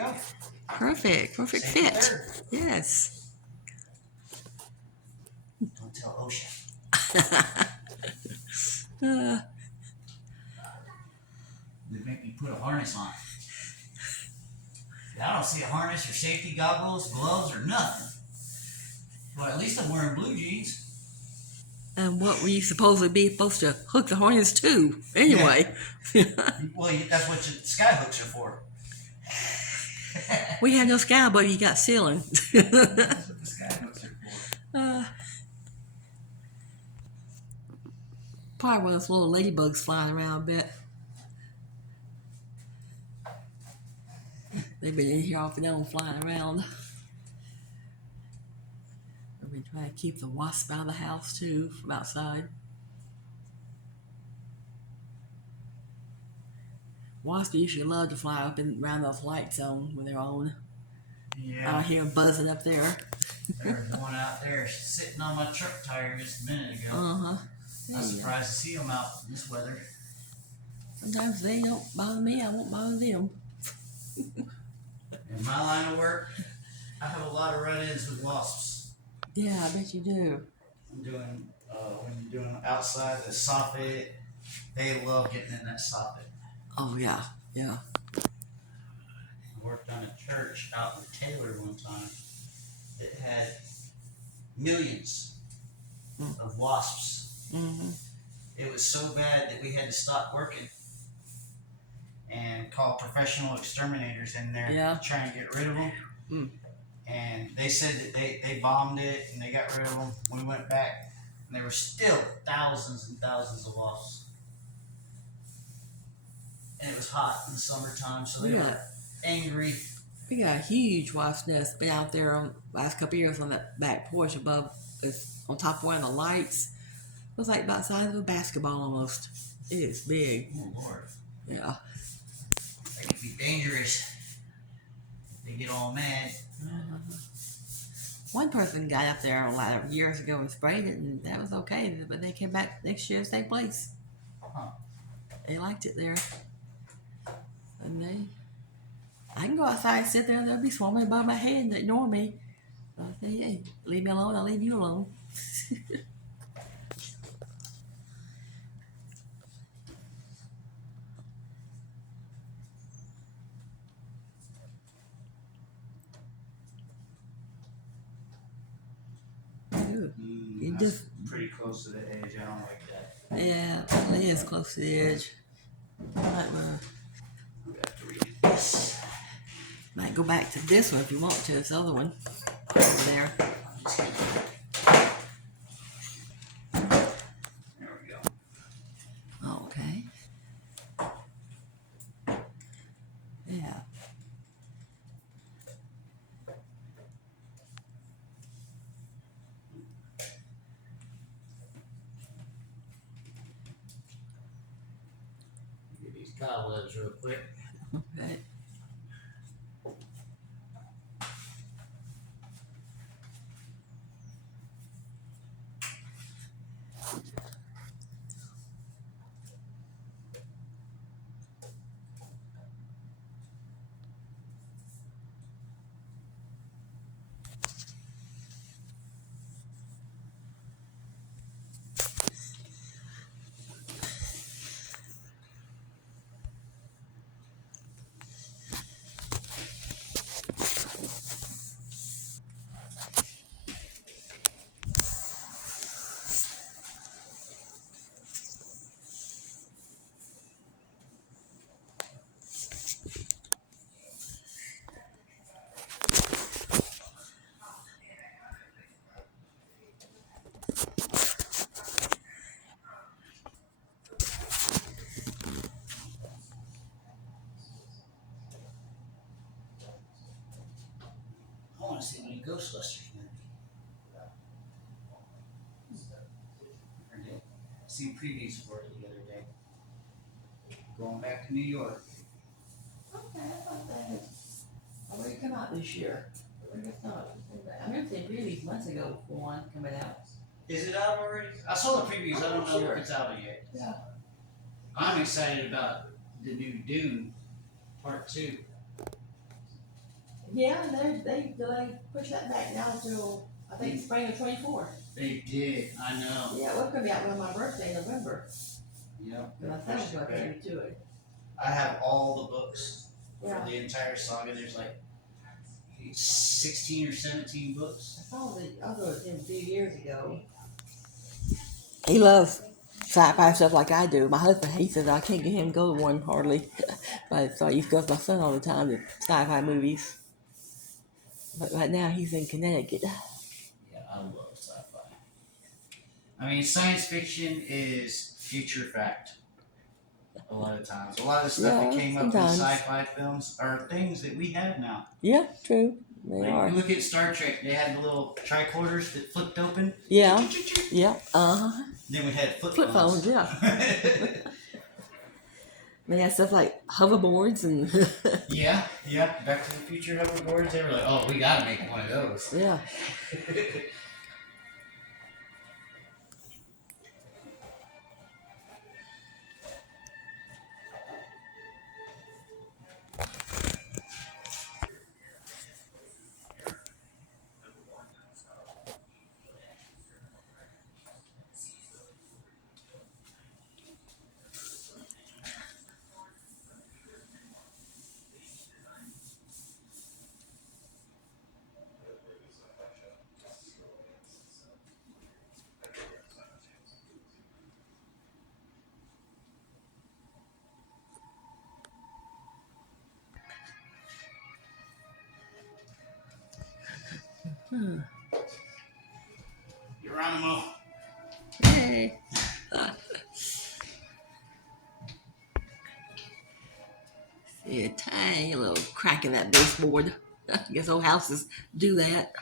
go. Perfect Safety fit. third. Yes. Don't tell OSHA. They make me put a harness on. I don't see a harness or safety goggles, gloves, or nothing. Well, at least I'm wearing blue jeans. And what were you supposed to hook the harness to anyway? Well, that's what your sky hooks are for. We have no sky, but you got ceiling. That's what the sky hooks are for. Probably one of those little ladybugs flying around a bit. They've been in here off and on flying around. I've been trying to keep the wasp out of the house too from outside. Wasps usually love to fly up and around those lights on when they're on. Yeah. I hear them buzzing up there. There was one out there sitting on my truck tire just a minute ago. Uh-huh. I'm surprised to see them out in this weather. Sometimes they don't bother me, I won't bother them. In my line of work, I have a lot of run-ins with wasps. Yeah, I bet you do. I'm doing when you're doing outside the soffit, they love getting in that soffit. Oh yeah, yeah. I worked on a church out in Taylor one time that had millions of wasps. Mm-hmm. It was so bad that we had to stop working and call professional exterminators in there to try and get rid of them. Mm. And they said that they bombed it and they got rid of them. We went back and there were still thousands and thousands of wasps. And it was hot in the summertime, so they were angry. We got a huge wasp nest been out there on last couple of years on that back porch above, on top of one of the lights. It was like about the size of a basketball almost. It is big. Oh Lord. Yeah. That could be dangerous. They get all mad. One person got up there a lot of years ago and sprayed it, and that was okay. But they came back next year, same place. Huh. They liked it there. And I can go outside, sit there, they'll be swarming above my head and ignore me. So I say, hey, leave me alone, I'll leave you alone. That's pretty close to the edge. I don't like that. Yeah, it is close to the edge. Might go back to this one if you want to, this other one over there. There we go. Okay. Yeah. Get these cobwebs real quick. Okay. I want to see what a Ghostbusters movie. I seen previews for it the other day. Going back to New York. Okay, I thought that already come out this year. I remember seeing previews months ago for one coming out. Is it out already? I saw the previews. I don't know if it's out yet. Yeah. I'm excited about the new Dune Part 2. Yeah, they push that back now till I think spring of 24. They did, I know. Yeah, well, it's gonna be out on my birthday in November. Yep. And my son's gonna take me to it. I have all the books Yeah. for the entire saga. There's like 16 or 17 books. I saw the other with him a few years ago. He loves sci-fi stuff like I do. My husband hates it. I can't get him to go to one hardly. But so I used to go with my son all the time to sci-fi movies. But right now he's in Connecticut. Yeah, I love sci-fi. I mean, science fiction is future fact. A lot of times, a lot of the stuff that came up in sci-fi films are things that we have now. Yeah, true. They Like, are. you look at Star Trek; they had the little tricorders that flipped open. Yeah. Yeah. Uh-huh. Then we had flip phones. Yeah. They had stuff like hoverboards and. Yeah. Back to the Future hoverboards. They were like, "Oh, we gotta make one of those." Yeah. Geronimo. Hey. See a tiny little crack in that baseboard. I guess old houses do that.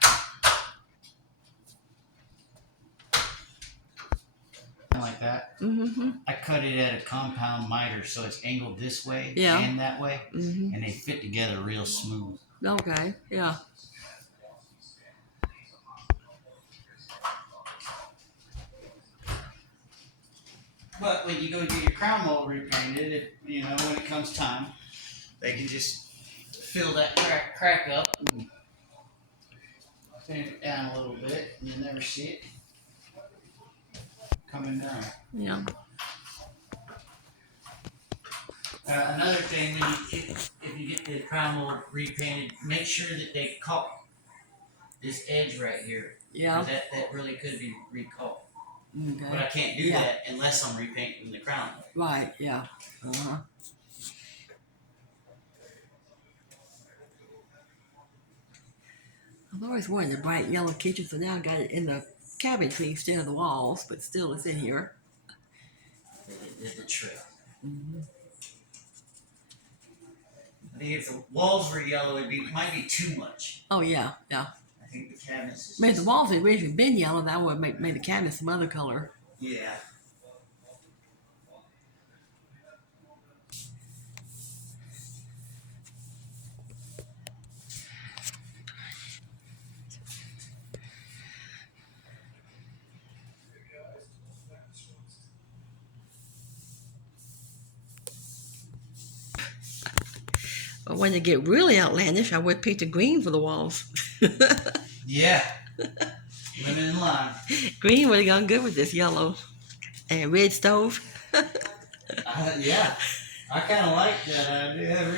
Like that. Mm-hmm. I cut it at a compound miter, so it's angled this way Yeah. and that way, Mm-hmm. and they fit together real smooth. Okay. Yeah. But when you go get your crown mold repainted, when it comes time, they can just fill that crack up and finish it down a little bit, and you'll never see it coming down. Yeah. Another thing, if you get the crown mold repainted, make sure that they caulk this edge right here. Yeah. That really could be recaulked. Okay. But I can't do that unless I'm repainting the crown. Right. Yeah. Uh-huh. I've always wanted a bright yellow kitchen, so now I got it in the cabinetry instead of the walls, but still it's in here. It did the trick. Mm-hmm. I think if the walls were yellow, might be too much. Oh yeah, yeah. I think the cabinets is Maybe the walls had originally been yellow, that would have made the cabinet some other color. Yeah. But when they get really outlandish, I would pick the green for the walls. Yeah. Lemon and lime. Green would have gone good with this yellow. And red stove. Yeah. I kind of like that idea,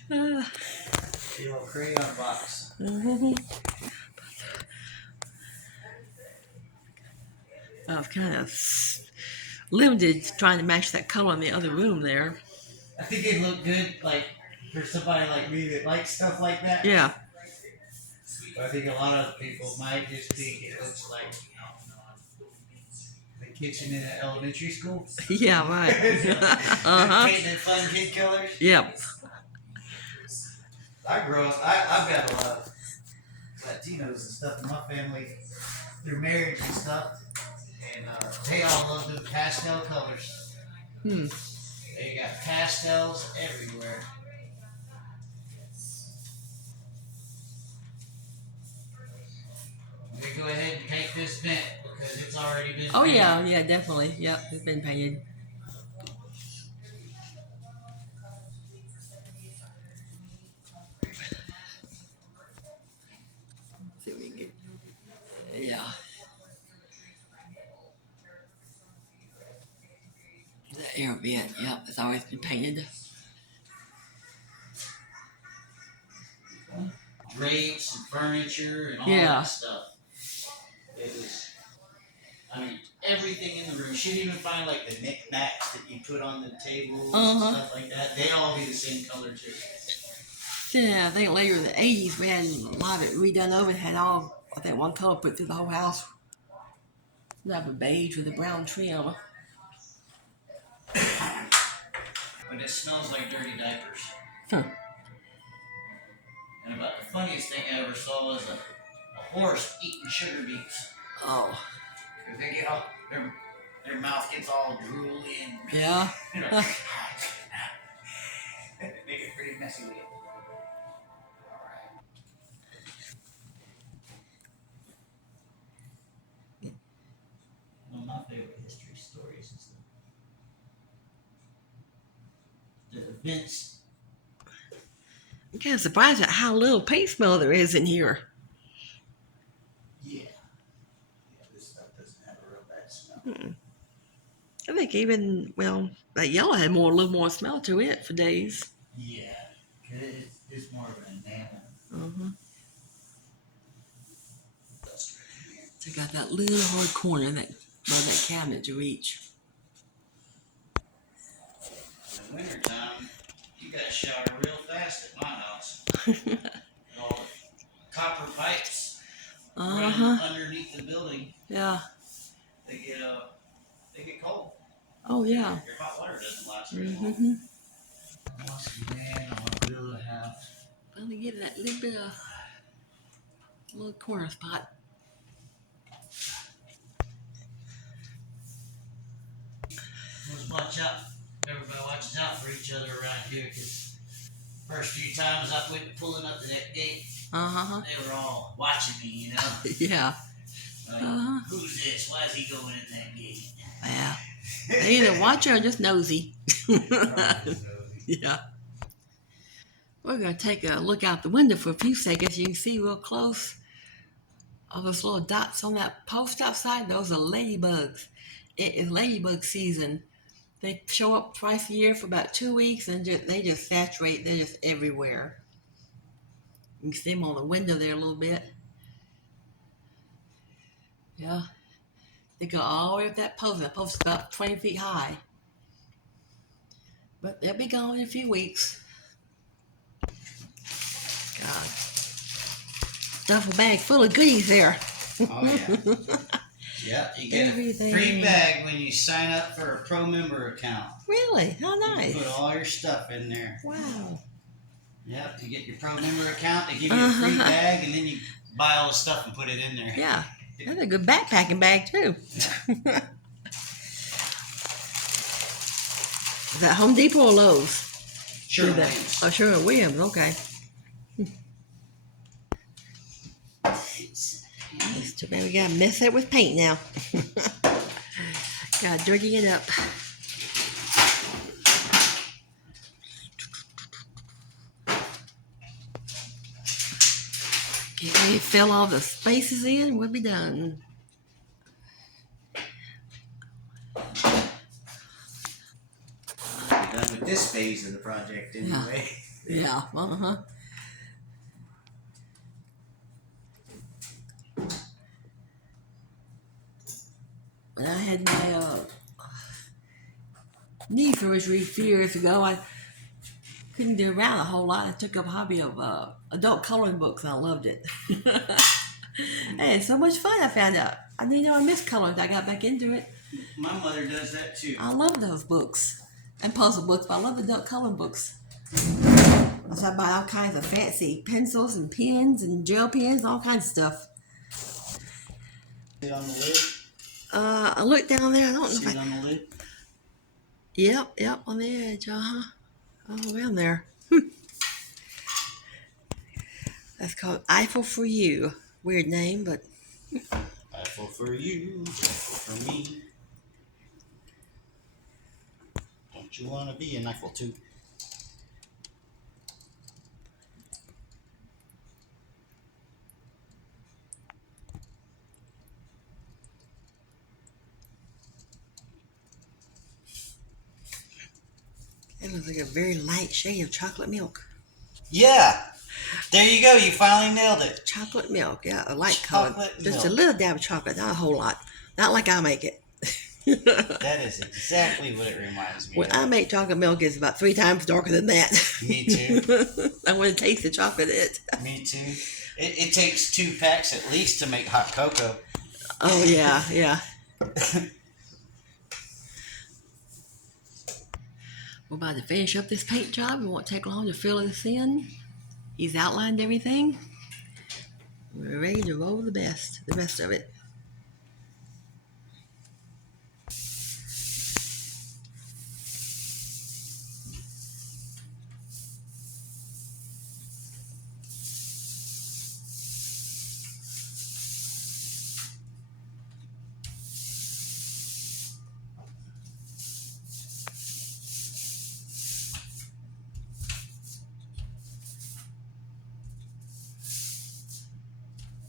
really. Little crayon box. Mm-hmm. I was kind of limited trying to match that color in the other room there. I think it'd look good, like, for somebody like me that likes stuff like that. Yeah. But I think a lot of people might just think it looks like, the kitchen in an elementary school. Yeah, right. Uh-huh. Painting fun kid colors. Yep. I grew up, I've got a lot of Latinos and stuff in my family through marriage and stuff. And they all love the pastel colors. Hmm. They got pastels everywhere. I'm gonna go ahead and take this vent because it's already been Oh painted. yeah, definitely. Yep, it's been painted. air vent. Yep, it's always been painted. Drapes and furniture and all Yeah. that stuff. It was, I mean, everything in the room. She'd even find like the knickknacks that you put on the tables and stuff like that. They all be the same color too. Yeah, I think later in the 80s we had a lot of it redone over. It had all, I think, one color put through the whole house. We have a beige with a brown trim. But it smells like dirty diapers. Huh. And about the funniest thing I ever saw was a horse eating sugar beets. Oh. Because they get all, their mouth gets all drooly and Yeah. you know, they get pretty messy with it. One of my favorite history stories is the events. I'm kind of surprised at how little paint smell there is in here. Yeah. This stuff doesn't have a real bad smell. I think even, well, that yellow had a little more smell to it for days. Yeah. It's more of an enamel. Uh-huh. So got that little hard corner that by that cabinet to reach. In the wintertime, you gotta shower real fast at my house. All the copper pipes running underneath the building. Yeah. They get cold. Oh yeah. Your hot water doesn't last very long. Man, I want to build a house. Finally get that little bit of little corner spot. Everybody watches out for each other around here, because first few times I went pulling up to that gate, they were all watching me, you know? Yeah. Like, who's this? Why is he going in that gate? Yeah. They either watch or just nosy. Yeah. We're going to take a look out the window for a few seconds. You can see real close all those little dots on that post outside. Those are ladybugs. It is ladybug season. They show up twice a year for about 2 weeks, and they just saturate. They're just everywhere. You can see them on the window there a little bit. Yeah. They go all the way up that post. That post is about 20 feet high. But they'll be gone in a few weeks. God. Duffel bag full of goodies there. Oh, yeah. Yeah, you get Everything. a free bag when you sign up for a pro member account. Really? How nice. You put all your stuff in there. Wow. Yep, you get your pro member account, they give you a free bag, and then you buy all the stuff and put it in there. Yeah. That's a good backpacking bag, too. Yeah. Is that Home Depot or Lowe's? Sherwin-Williams. Oh, Sherwin-Williams. Okay. It's too bad we gotta mess it with paint now. Gotta dirty it up. Get ready to fill all the spaces in. We'll be done. We're done with this phase of the project anyway. Yeah. When I had my knee surgery a few years ago, I couldn't get around a whole lot. I took up a hobby of adult coloring books, and I loved it. I had so much fun. I found out. I missed coloring. I got back into it. My mother does that too. I love those books and puzzle books, but I love adult coloring books. So I buy all kinds of fancy pencils and pens and gel pens, all kinds of stuff. See it on the lid? I looked down there. I don't know. See it on the lid? Yep, on the edge. All around there. That's called Eiffel for You. Weird name, but Eiffel for you, Eiffel for me. Don't you want to be an Eiffel too? It looks like a very light shade of chocolate milk. Yeah. There you go. You finally nailed it. Chocolate milk, yeah, a light color. Chocolate Just a milk. little dab of chocolate, not a whole lot. Not like I make it. That is exactly what it reminds me When of. I make chocolate milk, it's about 3 times darker than that. Me too. I want to taste the chocolate in it. Me too. It takes 2 packs at least to make hot cocoa. Oh, yeah, yeah. We're about to finish up this paint job. It won't take long to fill this in. He's outlined everything. We're ready to roll the rest of it.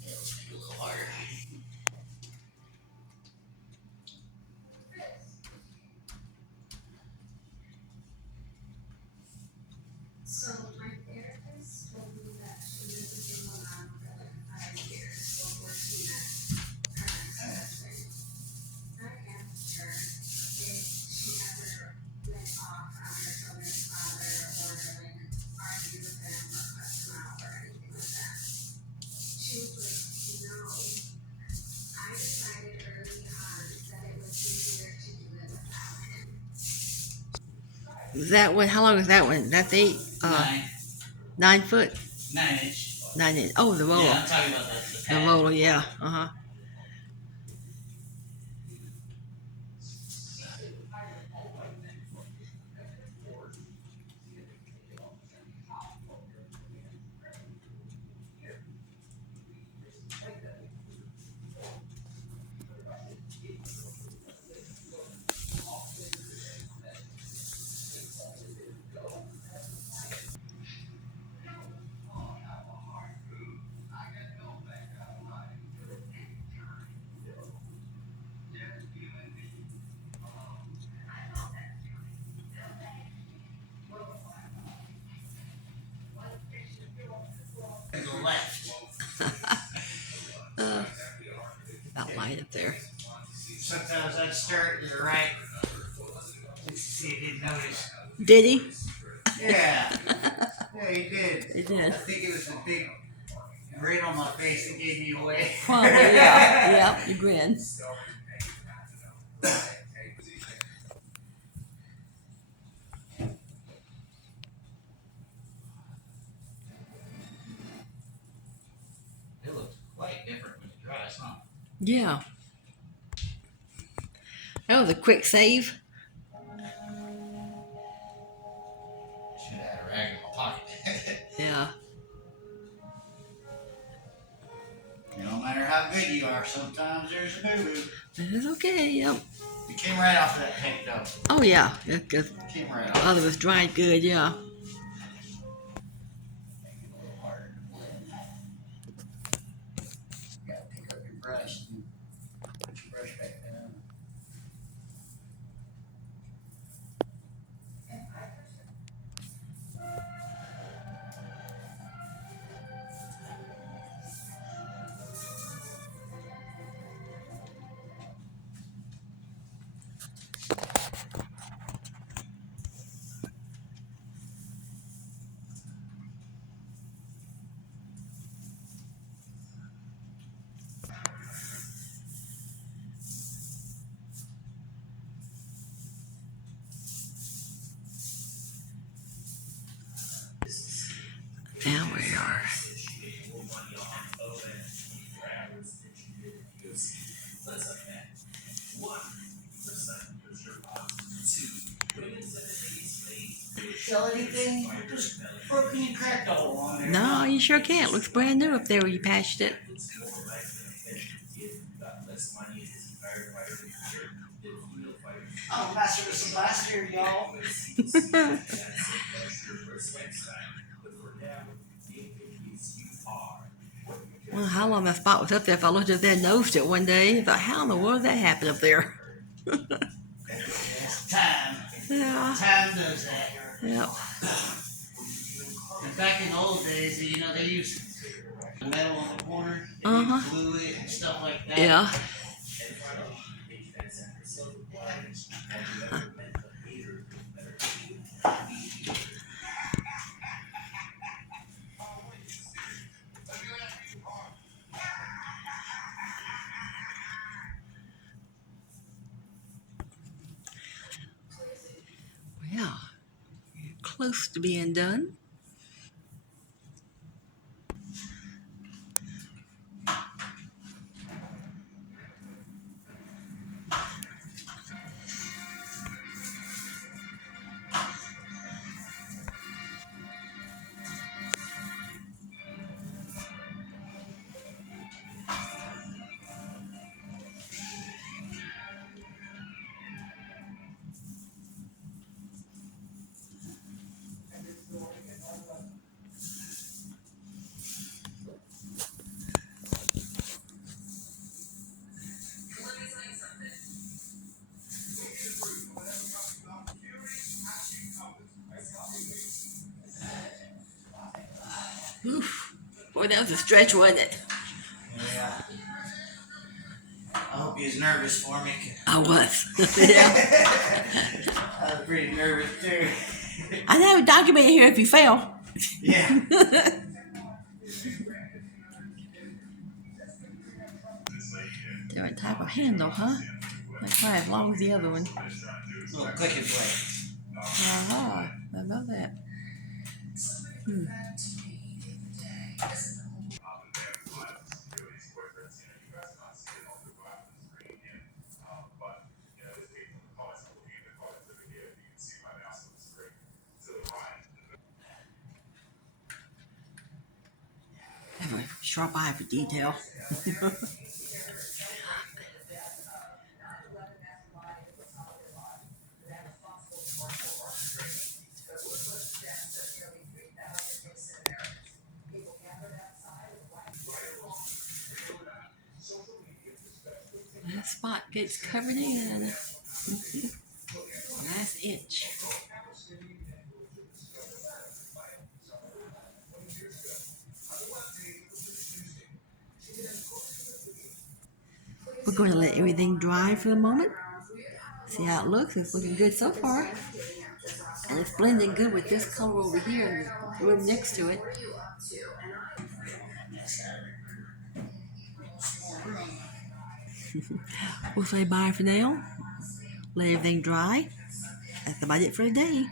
Yeah, let's make it a little harder. So my therapist told me that she was going on for like 5 years before she met her ex-husband. I asked her if she ever went off on her children's father or like argued with him or cussed him out or anything like that. She was like, no. I decided early on that it was easier to do it without him. That one, how long is that one? That's 9 foot, 9-inch. 9 inch. Oh, the roller. Yeah, I'm talking about the The pad. roller, yeah. Uh-huh. The left. Outline it there. Sometimes I'd start to the right. Just to see if he'd notice. Did he? Yeah. Yeah, he did. He I did. think it was the big grin on my face that gave me away. Probably, yeah. Yeah, you grin. It looks quite different when it dries, huh? Yeah. That was a quick save. Should have had a rag in my pocket. Yeah. No matter how good you are, sometimes there's a boo-boo. It's okay, yep. It came right off of that paint though. Oh, yeah. It Came right off. other was dried good, yeah. A little harder to blend. You gotta pick up your brush and put your brush back down. Now we are. Sell anything? Just broken and cracked a hole on there. No, you sure can't. Looks brand new up there where you patched it. Oh, master with some last year, y'all. Well, how long that spot was up there? If I looked up there and noticed it one day, I thought, how in the world did that happen up there? It's time. Yeah. Time does that. Yeah. And back in the old days, they used metal on the corner and you glue it and stuff like that. Yeah. Well, close to being done. Oof. Boy, that was a stretch, wasn't it? Yeah. I hope you was nervous for me. I was. Yeah. I was pretty nervous too. I know, document here if you fail. Yeah. Different type of handle, huh? That's probably as long as the other one. Little click and play. Uh-huh. I know that. Have a sharp eye for detail. That spot gets covered in. Last inch. We're going to let everything dry for a moment. See how it looks. It's looking good so far. And it's blending good with this color over here in the room next to it. We'll say bye for now. Let everything dry. That's about it for today.